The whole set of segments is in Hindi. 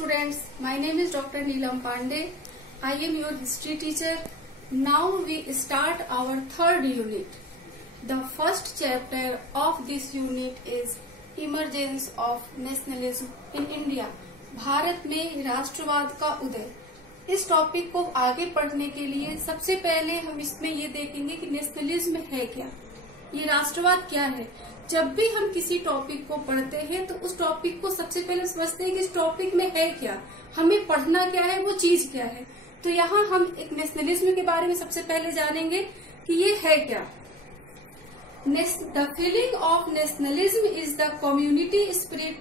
students, my name is Dr. Neelam Pandey. I am your history teacher. Now we start our third unit. The first chapter of this unit is Emergence of Nationalism in India. Bharat में राष्ट्रवाद का उदय। इस टॉपिक को आगे पढ़ने के लिए सबसे पहले हम इसमें ये देखेंगे कि नेशनलिज्म है क्या, ये राष्ट्रवाद क्या है। जब भी हम किसी टॉपिक को पढ़ते हैं तो उस टॉपिक को सबसे पहले समझते हैं कि इस टॉपिक में है क्या, हमें पढ़ना क्या है, वो चीज क्या है। तो यहाँ हम एक नेशनलिज्म के बारे में सबसे पहले जानेंगे कि ये है क्या। The feeling of nationalism is the community spirit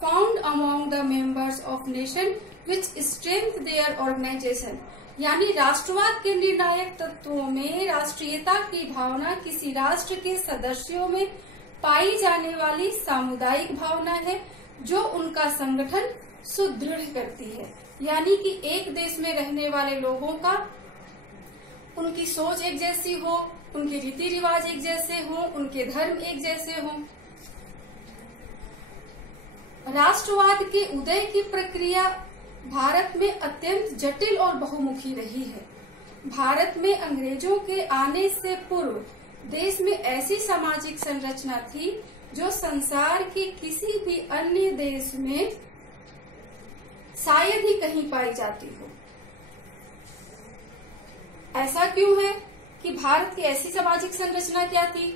found among the members of nation which strengthen their organization। यानी राष्ट्रवाद के निर्णायक तत्वों में राष्ट्रीयता की भावना किसी राष्ट्र के सदस्यों में पाई जाने वाली सामुदायिक भावना है जो उनका संगठन सुदृढ़ करती है। यानी कि एक देश में रहने वाले लोगों का उनकी सोच एक जैसी हो, उनके रीति रिवाज एक जैसे हो, उनके धर्म एक जैसे हो। राष्ट्रवाद के उदय की प्रक्रिया भारत में अत्यंत जटिल और बहुमुखी रही है। भारत में अंग्रेजों के आने से पूर्व देश में ऐसी सामाजिक संरचना थी जो संसार के किसी भी अन्य देश में शायद ही कहीं पाई जाती हो। ऐसा क्यों है कि भारत की ऐसी सामाजिक संरचना क्या थी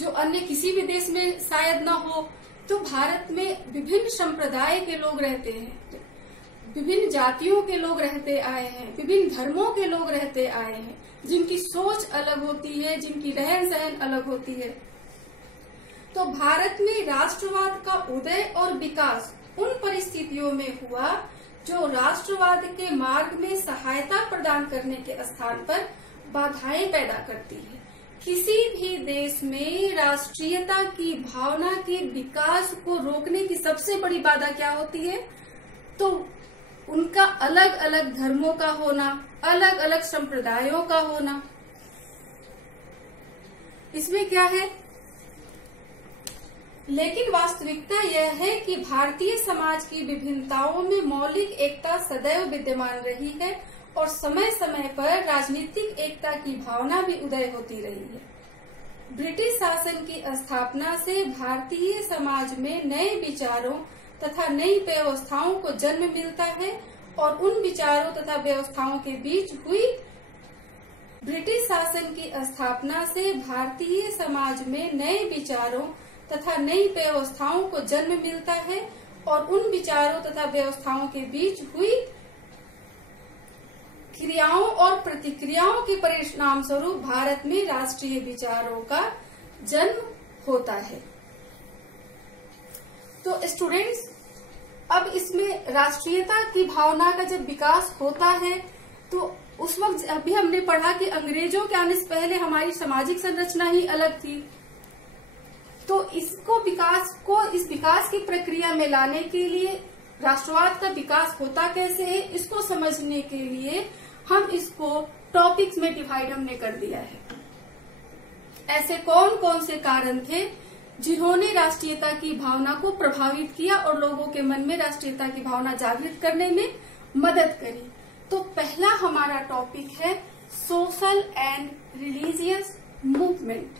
जो अन्य किसी भी देश में शायद न हो। तो भारत में विभिन्न संप्रदाय के लोग रहते हैं, विभिन्न जातियों के लोग रहते आए हैं, विभिन्न धर्मों के लोग रहते आए हैं, जिनकी सोच अलग होती है, जिनकी रहन सहन अलग होती है। तो भारत में राष्ट्रवाद का उदय और विकास उन परिस्थितियों में हुआ जो राष्ट्रवाद के मार्ग में सहायता प्रदान करने के स्थान पर बाधाएं पैदा करती है। किसी भी देश में राष्ट्रीयता की भावना के विकास को रोकने की सबसे बड़ी बाधा क्या होती है? तो उनका अलग अलग धर्मों का होना, अलग अलग संप्रदायों का होना। इसमें क्या है? लेकिन वास्तविकता यह है कि भारतीय समाज की विभिन्नताओं में मौलिक एकता सदैव विद्यमान रही है और समय समय पर राजनीतिक एकता की भावना भी उदय होती रही है। ब्रिटिश शासन की स्थापना से भारतीय समाज में नए विचारों तथा नई व्यवस्थाओं को जन्म मिलता है और उन विचारों तथा व्यवस्थाओं के बीच हुई ब्रिटिश शासन की स्थापना से भारतीय समाज में नए विचारों तथा नई व्यवस्थाओं को जन्म मिलता है और उन विचारों तथा व्यवस्थाओं के बीच हुई क्रियाओं और प्रतिक्रियाओं के परिणाम स्वरूप भारत में राष्ट्रीय विचारों का जन्म होता है। तो स्टूडेंट्स, अब इसमें राष्ट्रीयता की भावना का जब विकास होता है तो उस वक्त अभी हमने पढ़ा कि अंग्रेजों के आने से पहले हमारी सामाजिक संरचना ही अलग थी। तो इस विकास की प्रक्रिया में लाने के लिए राष्ट्रवाद का विकास होता कैसे है, इसको समझने के लिए हम इसको टॉपिक्स में डिवाइड हमने कर दिया है। ऐसे कौन कौन से कारण थे जिन्होंने राष्ट्रीयता की भावना को प्रभावित किया और लोगों के मन में राष्ट्रीयता की भावना जागृत करने में मदद करी। तो पहला हमारा टॉपिक है सोशल एंड रिलीजियस मूवमेंट,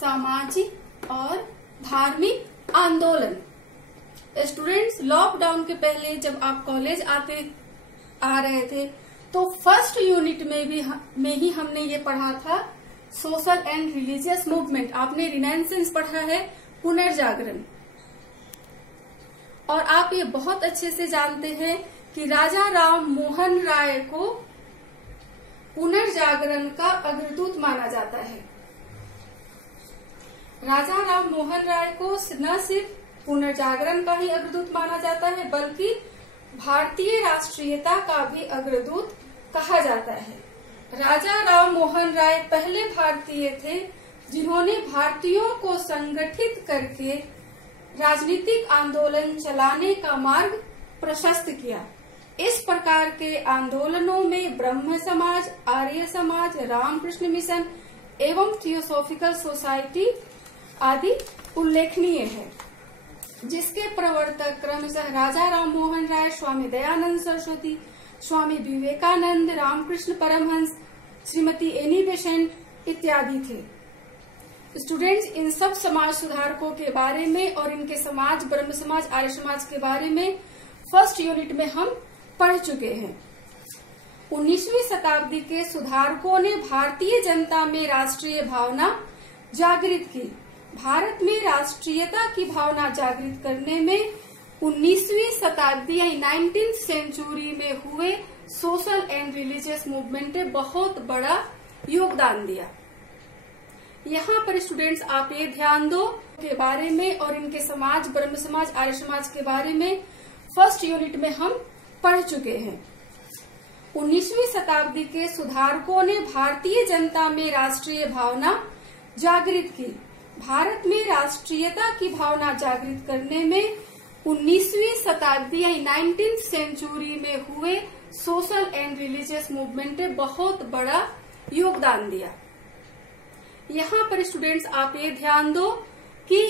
सामाजिक और धार्मिक आंदोलन। स्टूडेंट्स, लॉकडाउन के पहले जब आप कॉलेज आ रहे थे तो फर्स्ट यूनिट में ही हमने ये पढ़ा था सोशल एंड रिलीजियस मूवमेंट। आपने रिनेसेंस पढ़ा है, पुनर्जागरण। और आप ये बहुत अच्छे से जानते हैं कि राजा राम मोहन राय को पुनर्जागरण का अग्रदूत माना जाता है। राजा राम मोहन राय को न सिर्फ पुनर्जागरण का ही अग्रदूत माना जाता है बल्कि भारतीय राष्ट्रीयता का भी अग्रदूत कहा जाता है। राजा राम मोहन राय पहले भारतीय थे जिन्होंने भारतीयों को संगठित करके राजनीतिक आंदोलन चलाने का मार्ग प्रशस्त किया। इस प्रकार के आंदोलनों में ब्रह्म समाज, आर्य समाज, रामकृष्ण मिशन एवं थियोसॉफिकल सोसाइटी आदि उल्लेखनीय है। जिसके प्रवर्तक क्रमशः राजा राम मोहन राय, स्वामी दयानंद सरस्वती, स्वामी विवेकानंद, रामकृष्ण परमहंस, श्रीमती एनी बेसेंट इत्यादि थे। स्टूडेंट्स, इन सब समाज सुधारकों के बारे में और इनके समाज, ब्रह्म समाज, आर्य समाज के बारे में फर्स्ट यूनिट में हम पढ़ चुके हैं। 19वीं शताब्दी के सुधारकों ने भारतीय जनता में राष्ट्रीय भावना जागृत की। भारत में राष्ट्रीयता की भावना जागृत करने में 19वीं शताब्दी यानी 19th सेंचुरी में हुए सोशल एंड रिलीजियस मूवमेंट ने बहुत बड़ा योगदान दिया। यहाँ पर स्टूडेंट्स आप ये ध्यान दो के बारे में और इनके समाज, ब्रह्म समाज, आर्य समाज के बारे में फर्स्ट यूनिट में हम पढ़ चुके हैं। 19वीं शताब्दी के सुधारकों ने भारतीय जनता में राष्ट्रीय भावना जागृत की। भारत में राष्ट्रीयता की भावना जागृत करने में 19वीं शताब्दी यानी 19th सेंचुरी में हुए सोशल एंड रिलीजियस मूवमेंट ने बहुत बड़ा योगदान दिया। यहाँ पर स्टूडेंट्स आप ये ध्यान दो कि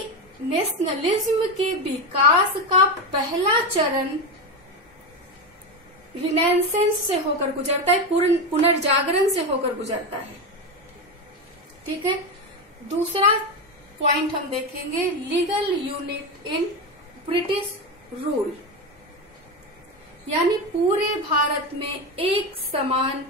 नेशनलिज्म के विकास का पहला चरण रिनेसेंस से होकर गुजरता है, पुनर्जागरण से होकर गुजरता है। ठीक है। दूसरा पॉइंट हम देखेंगे, legal unit in British rule, यानी पूरे भारत में एक समान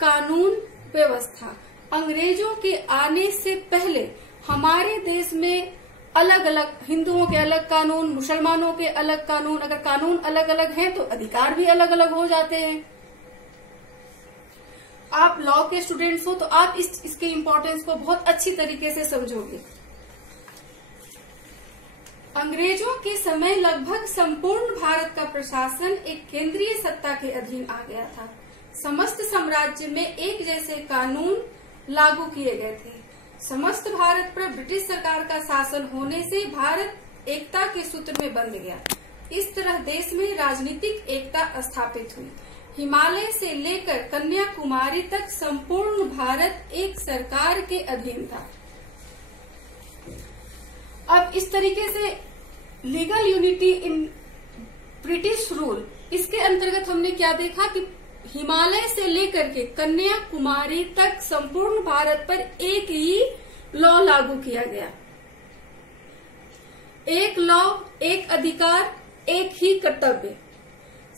कानून व्यवस्था। अंग्रेजों के आने से पहले हमारे देश में अलग अलग, हिंदुओं के अलग कानून, मुसलमानों के अलग कानून, अगर कानून अलग अलग हैं तो अधिकार भी अलग अलग हो जाते हैं। आप लॉ के स्टूडेंट्स हो तो आप इसके इम्पोर्टेंस को बहुत अच्छी तरीके से समझोगे। अंग्रेजों के समय लगभग संपूर्ण भारत का प्रशासन एक केंद्रीय सत्ता के अधीन आ गया था। समस्त साम्राज्य में एक जैसे कानून लागू किए गए थे। समस्त भारत पर ब्रिटिश सरकार का शासन होने से भारत एकता के सूत्र में बंध गया। इस तरह देश में राजनीतिक एकता स्थापित हुई। हिमालय से लेकर कन्याकुमारी तक संपूर्ण भारत एक सरकार के अधीन था। अब इस तरीके से legal unity in British rule, इसके अंतर्गत हमने क्या देखा कि हिमालय से लेकर के कन्याकुमारी तक संपूर्ण भारत पर एक ही लॉ लागू किया गया। एक लॉ, एक अधिकार, एक ही कर्तव्य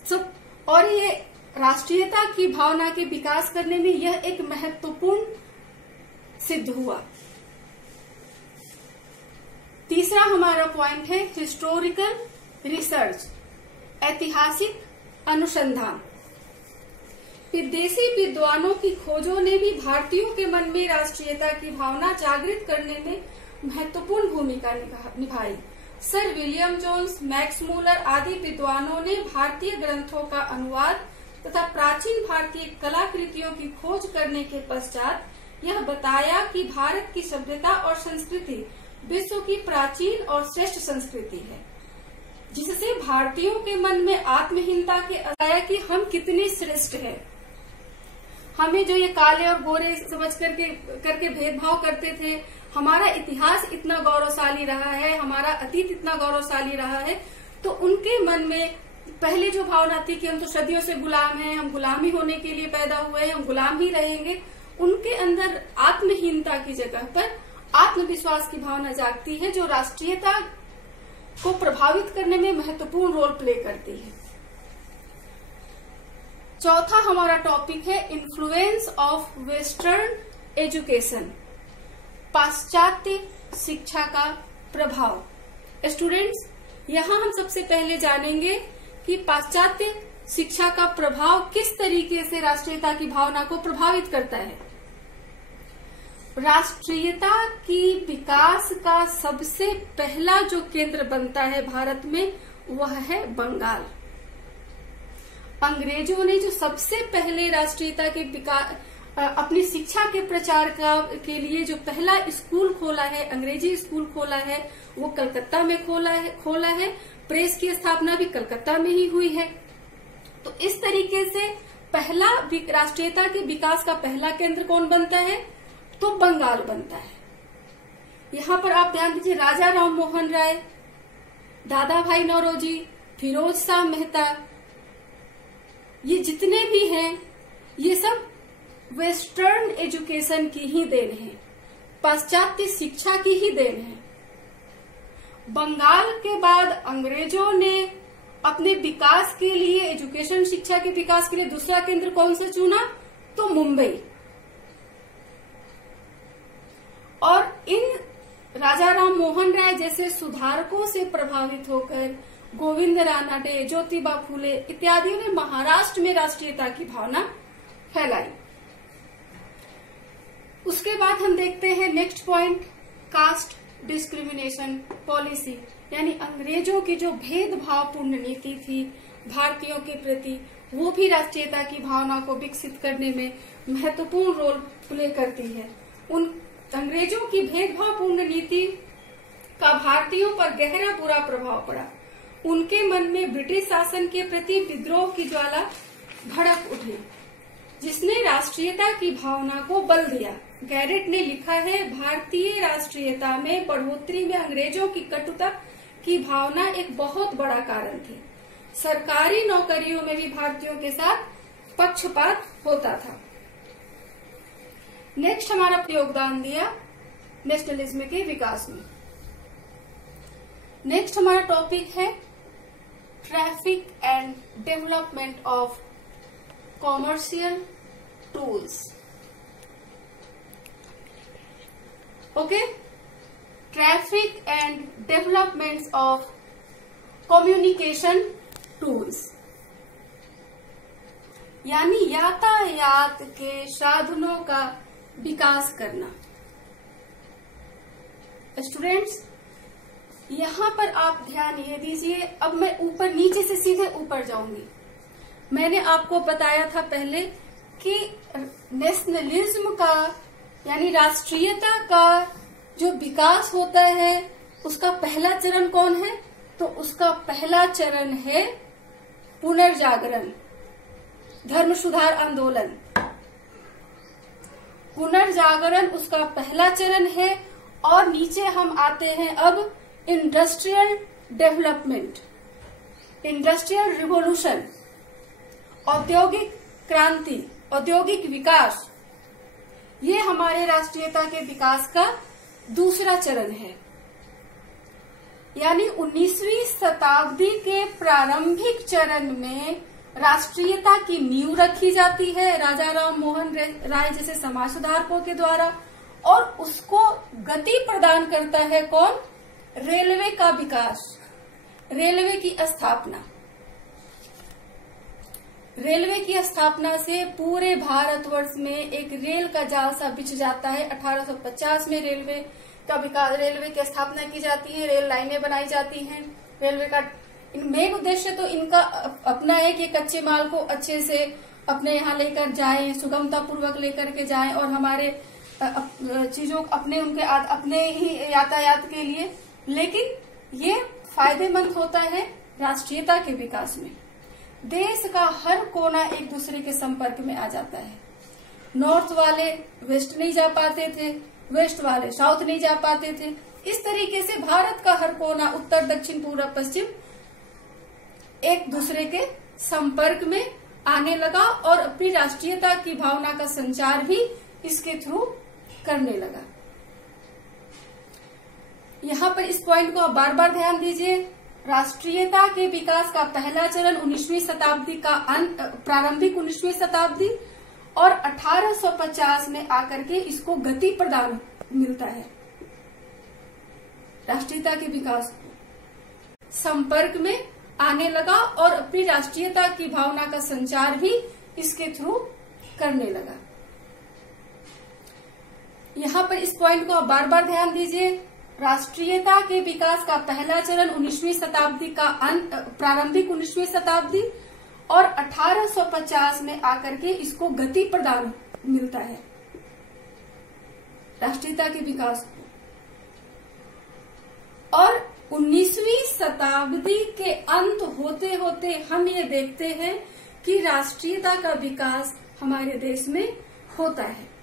सब, और ये राष्ट्रीयता की भावना के विकास करने में यह एक महत्वपूर्ण सिद्ध हुआ। तीसरा हमारा पॉइंट है हिस्टोरिकल रिसर्च, ऐतिहासिक अनुसंधान। विदेशी विद्वानों की खोजों ने भी भारतीयों के मन में राष्ट्रीयता की भावना जागृत करने में महत्वपूर्ण भूमिका निभाई। Sir William Jones, Max Muller आदि विद्वानों ने भारतीय ग्रंथों का अनुवाद तथा प्राचीन भारतीय कलाकृतियों की खोज करने के पश्चात यह बताया कि भारत की सभ्यता और संस्कृति विश्व की प्राचीन और श्रेष्ठ संस्कृति है, जिससे भारतीयों के मन में आत्महीनता के आया कि हम कितने श्रेष्ठ हैं। हमें जो ये काले और गोरे समझ करके भेदभाव करते थे, हमारा इतिहास इतना गौरवशाली रहा है, हमारा अतीत इतना गौरवशाली रहा है, तो उनके मन में पहले जो भावना थी कि हम तो सदियों से गुलाम हैं, हम गुलामी होने के लिए पैदा हुए हैं, हम गुलाम ही रहेंगे, उनके अंदर आत्महीनता की जगह पर आत्मविश्वास की भावना जागती है, जो राष्ट्रीयता को प्रभावित करने में महत्वपूर्ण रोल प्ले करती है। चौथा हमारा टॉपिक है इन्फ्लुएंस ऑफ वेस्टर्न एजुकेशन, पाश्चात्य शिक्षा का प्रभाव। स्टूडेंट्स, यहाँ हम सबसे पहले जानेंगे कि पाश्चात्य शिक्षा का प्रभाव किस तरीके से राष्ट्रीयता की भावना को प्रभावित करता है। राष्ट्रीयता की विकास का सबसे पहला जो केंद्र बनता है भारत में, वह है बंगाल। अंग्रेजों ने जो सबसे पहले राष्ट्रीयता के विकास, अपनी शिक्षा के प्रचार के लिए जो पहला स्कूल खोला है, अंग्रेजी स्कूल खोला है, वो कलकत्ता में खोला है। प्रेस की स्थापना भी कलकत्ता में ही हुई है। तो इस तरीके से पहला राष्ट्रीयता के विकास का पहला केंद्र कौन बनता है, तो बंगाल बनता है। यहाँ पर आप ध्यान दीजिए, राजा राम मोहन राय, दादा भाई नौरोजी, फिरोज शाह मेहता, ये जितने भी हैं ये सब वेस्टर्न एजुकेशन की ही देन है, पाश्चात्य शिक्षा की ही देन है। बंगाल के बाद अंग्रेजों ने अपने विकास के लिए, एजुकेशन शिक्षा के विकास के लिए दूसरा केंद्र कौन सा चुना? तो मुंबई। और इन राजा राम मोहन राय जैसे सुधारकों से प्रभावित होकर गोविंद रानाडे, ज्योतिबा फूले इत्यादियों ने महाराष्ट्र में राष्ट्रीयता की भावना फैलाई। उसके बाद हम देखते हैं next point, caste discrimination policy, यानी अंग्रेजों की जो भेदभावपूर्ण नीति थी भारतीयों के प्रति, वो भी राष्ट्रीयता की भावना को विकसित करने में महत्वपूर्ण रोल प्ले करती है। उन अंग्रेजों की भेदभावपूर्ण नीति का भारतीयों पर गहरा बुरा प्रभाव पड़ा। उनके मन में ब्रिटिश शासन के प्रति विद्रोह की ज्वाला भड़क उठी, जिसने राष्ट्रीयता की भावना को बल दिया। गैरेट ने लिखा है, भारतीय राष्ट्रीयता में बढ़ोतरी में अंग्रेजों की कटुता की भावना एक बहुत बड़ा कारण थी। सरकारी नौकरियों में भी भारतीयों के साथ पक्षपात होता था। नेक्स्ट हमारा योगदान दिया नेशनलिज्म के विकास में। नेक्स्ट हमारा टॉपिक है traffic and development of commercial tools. Okay, traffic and developments of communication tools, यानी यातायात के साधनों का विकास करना। स्टूडेंट्स, यहाँ पर आप ध्यान ये दीजिए, अब मैं ऊपर नीचे से सीधे ऊपर जाऊंगी। मैंने आपको बताया था पहले कि नेशनलिज्म का यानी राष्ट्रीयता का जो विकास होता है उसका पहला चरण कौन है? तो उसका पहला चरण है पुनर्जागरण, धर्म सुधार आंदोलन। पुनर्जागरण उसका पहला चरण है। और नीचे हम आते हैं अब इंडस्ट्रियल डेवलपमेंट, इंडस्ट्रियल रिवोल्यूशन, औद्योगिक क्रांति, औद्योगिक विकास। ये हमारे राष्ट्रीयता के विकास का दूसरा चरण है। यानी 19वीं शताब्दी के प्रारंभिक चरण में राष्ट्रीयता की नींव रखी जाती है राजा राम मोहन राय जैसे समाज सुधारकों के द्वारा, और उसको गति प्रदान करता है कौन? रेलवे का विकास, रेलवे की स्थापना। रेलवे की स्थापना से पूरे भारतवर्ष में एक रेल का जाल सा बिछ जाता है। 1850 में रेलवे का विकास, रेलवे की स्थापना की जाती है, रेल लाइनें बनाई जाती हैं। रेलवे का मेन उद्देश्य तो इनका अपना है कि कच्चे माल को अच्छे से अपने यहाँ लेकर जाएं, सुगमता पूर्वक लेकर के जाएं, और हमारे चीजों अपने ही यातायात के लिए। लेकिन ये फायदेमंद होता है राष्ट्रीयता के विकास में। देश का हर कोना एक दूसरे के संपर्क में आ जाता है। नॉर्थ वाले वेस्ट नहीं जा पाते थे, वेस्ट वाले साउथ नहीं जा पाते थे। इस तरीके से भारत का हर कोना, उत्तर दक्षिण पूर्व पश्चिम, एक दूसरे के संपर्क में आने लगा और अपनी राष्ट्रीयता की भावना का संचार भी इसके थ्रू करने लगा। यहाँ पर इस पॉइंट को आप बार बार ध्यान दीजिए। राष्ट्रीयता के विकास का पहला चरण 19वीं शताब्दी का अंत, प्रारंभिक 19वीं शताब्दी, और 1850 में आकर के इसको गति प्रदान मिलता है। राष्ट्रीयता के विकास को संपर्क में आने लगा और अपनी राष्ट्रीयता की भावना का संचार भी इसके थ्रू करने लगा। यहाँ पर इस पॉइंट को आप बार बार ध्यान दीजिए। राष्ट्रीयता के विकास का पहला चरण 19वीं शताब्दी का अंत, प्रारंभिक 19वीं शताब्दी, और 1850 में आकर के इसको गति प्रदान मिलता है राष्ट्रीयता के विकास को। और 19वीं शताब्दी के अंत होते होते हम ये देखते हैं कि राष्ट्रीयता का विकास हमारे देश में होता है।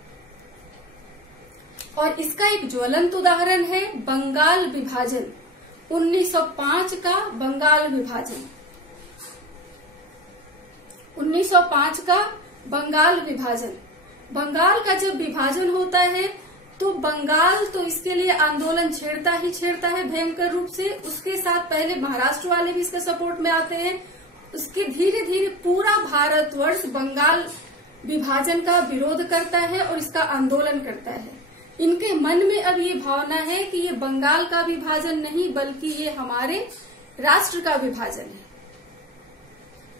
और इसका एक ज्वलंत उदाहरण है बंगाल विभाजन। 1905 का बंगाल विभाजन। 1905 का बंगाल विभाजन। बंगाल का जब विभाजन होता है तो बंगाल तो इसके लिए आंदोलन छेड़ता है भयंकर रूप से। उसके साथ पहले महाराष्ट्र वाले भी इसके सपोर्ट में आते हैं। उसके धीरे धीरे पूरा भारतवर्ष बंगाल विभाजन का विरोध करता है और इसका आंदोलन करता है। इनके मन में अब ये भावना है कि ये बंगाल का विभाजन नहीं बल्कि ये हमारे राष्ट्र का विभाजन है।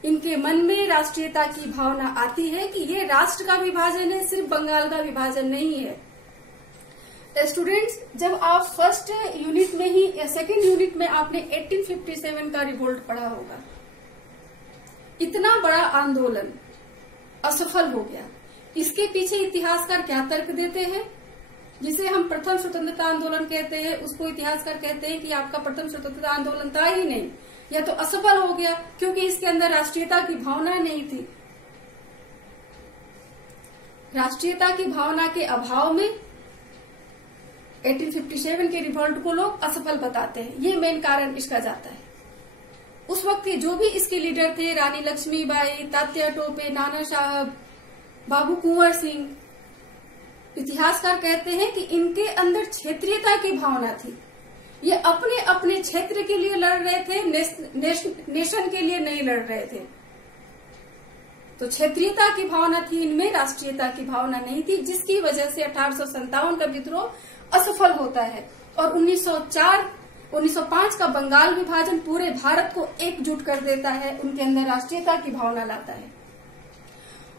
इनके मन में राष्ट्रीयता की भावना आती है कि ये राष्ट्र का विभाजन है, सिर्फ बंगाल का विभाजन नहीं है। स्टूडेंट्स, जब आप फर्स्ट यूनिट में ही या सेकेंड यूनिट में आपने 1857 का रिवोल्ट पढ़ा होगा, इतना बड़ा आंदोलन असफल हो गया। इसके पीछे इतिहासकार क्या तर्क देते हैं? जिसे हम प्रथम स्वतंत्रता आंदोलन कहते हैं, उसको इतिहासकार कहते हैं कि आपका प्रथम स्वतंत्रता आंदोलन था ही नहीं, या तो असफल हो गया क्योंकि इसके अंदर राष्ट्रीयता की भावना नहीं थी। राष्ट्रीयता की भावना के अभाव में 1857 के रिवोल्ट को लोग असफल बताते हैं। ये मेन कारण इसका जाता है। उस वक्त के जो भी इसके लीडर थे, रानी लक्ष्मीबाई, तात्या टोपे, नाना साहब, बाबू कुंवर सिंह, इतिहासकार कहते हैं कि इनके अंदर क्षेत्रीयता की भावना थी। ये अपने अपने क्षेत्र के लिए लड़ रहे थे, नेशन के लिए नहीं लड़ रहे थे। तो क्षेत्रीयता की भावना थी इनमें, राष्ट्रीयता की भावना नहीं थी, जिसकी वजह से 1857 का विद्रोह असफल होता है और 1905 का बंगाल विभाजन पूरे भारत को एकजुट कर देता है, उनके अंदर राष्ट्रीयता की भावना लाता है।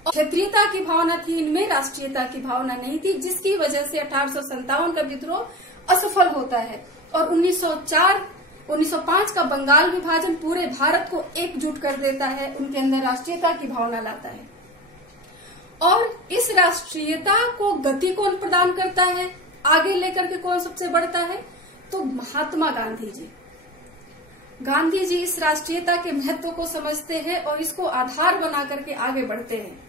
क्षेत्रीयता की भावना थी इनमें, राष्ट्रीयता की भावना नहीं थी, जिसकी वजह से 1857 का विद्रोह असफल होता है और 1905 का बंगाल विभाजन पूरे भारत को एकजुट कर देता है, उनके अंदर राष्ट्रीयता की भावना लाता है। और इस राष्ट्रीयता को गति कौन प्रदान करता है, आगे लेकर के कौन सबसे बढ़ता है? तो महात्मा गांधी जी। गांधी जी इस राष्ट्रीयता के महत्व को समझते हैं और इसको आधार बना करके आगे बढ़ते हैं।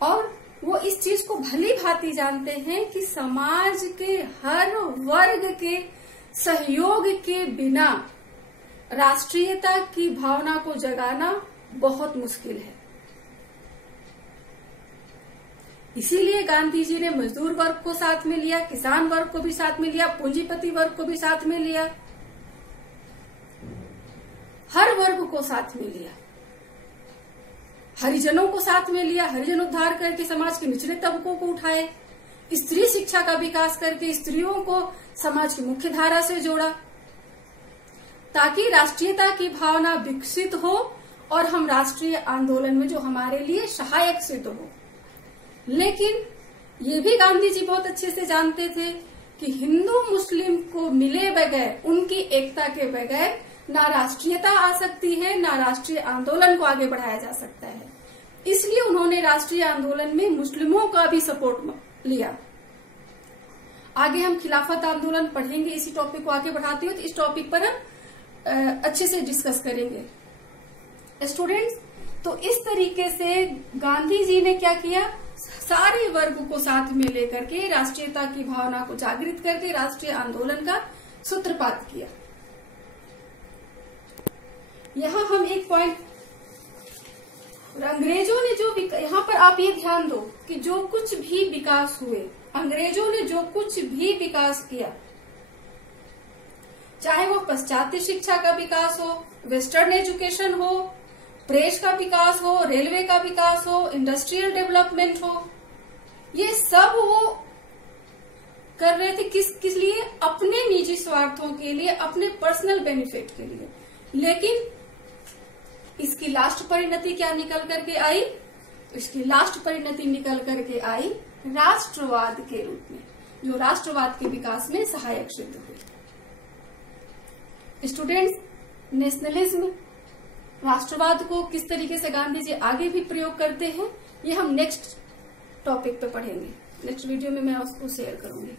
और वो इस चीज को भली भांति जानते हैं कि समाज के हर वर्ग के सहयोग के बिना राष्ट्रीयता की भावना को जगाना बहुत मुश्किल है। इसीलिए गांधी जी ने मजदूर वर्ग को साथ में लिया, किसान वर्ग को भी साथ में लिया, पूंजीपति वर्ग को भी साथ में लिया, हर वर्ग को साथ में लिया, हरिजनों को साथ में लिया, हरिजन उद्धार करके समाज के निचले तबकों को उठाए, स्त्री शिक्षा का विकास करके स्त्रियों को समाज की मुख्य धारा से जोड़ा, ताकि राष्ट्रीयता की भावना विकसित हो और हम राष्ट्रीय आंदोलन में जो हमारे लिए सहायक सिद्ध हो। लेकिन ये भी गांधी जी बहुत अच्छे से जानते थे कि हिंदू मुस्लिम को मिले बगैर, उनकी एकता के बगैर ना राष्ट्रीयता आ सकती है, ना राष्ट्रीय आंदोलन को आगे बढ़ाया जा सकता है। इसलिए उन्होंने राष्ट्रीय आंदोलन में मुस्लिमों का भी सपोर्ट लिया। आगे हम खिलाफत आंदोलन पढ़ेंगे, इसी टॉपिक को आगे बढ़ाते हुए, तो इस टॉपिक पर हम अच्छे से डिस्कस करेंगे। स्टूडेंट्स, तो इस तरीके से गांधी जी ने क्या किया, सारे वर्ग को साथ में लेकर के राष्ट्रीयता की भावना को जागृत करके राष्ट्रीय आंदोलन का सूत्रपात किया। यहाँ हम एक पॉइंट, अंग्रेजों ने जो, यहाँ पर आप ये ध्यान दो कि जो कुछ भी विकास हुए, अंग्रेजों ने जो कुछ भी विकास किया, चाहे वो पाश्चात्य शिक्षा का विकास हो, वेस्टर्न एजुकेशन हो, प्रेस का विकास हो, रेलवे का विकास हो, इंडस्ट्रियल डेवलपमेंट हो, ये सब वो कर रहे थे किस लिए? अपने निजी स्वार्थों के लिए, अपने पर्सनल बेनिफिट के लिए। लेकिन इसकी लास्ट परिणति क्या निकल करके आई? इसकी लास्ट परिणति निकल करके आई राष्ट्रवाद के रूप में, जो राष्ट्रवाद के विकास में सहायक सिद्ध हुई। स्टूडेंट्स, नेशनलिज्म, राष्ट्रवाद को किस तरीके से गांधी जी आगे भी प्रयोग करते हैं, ये हम नेक्स्ट टॉपिक पे पढ़ेंगे। नेक्स्ट वीडियो में मैं उसको शेयर करूंगी।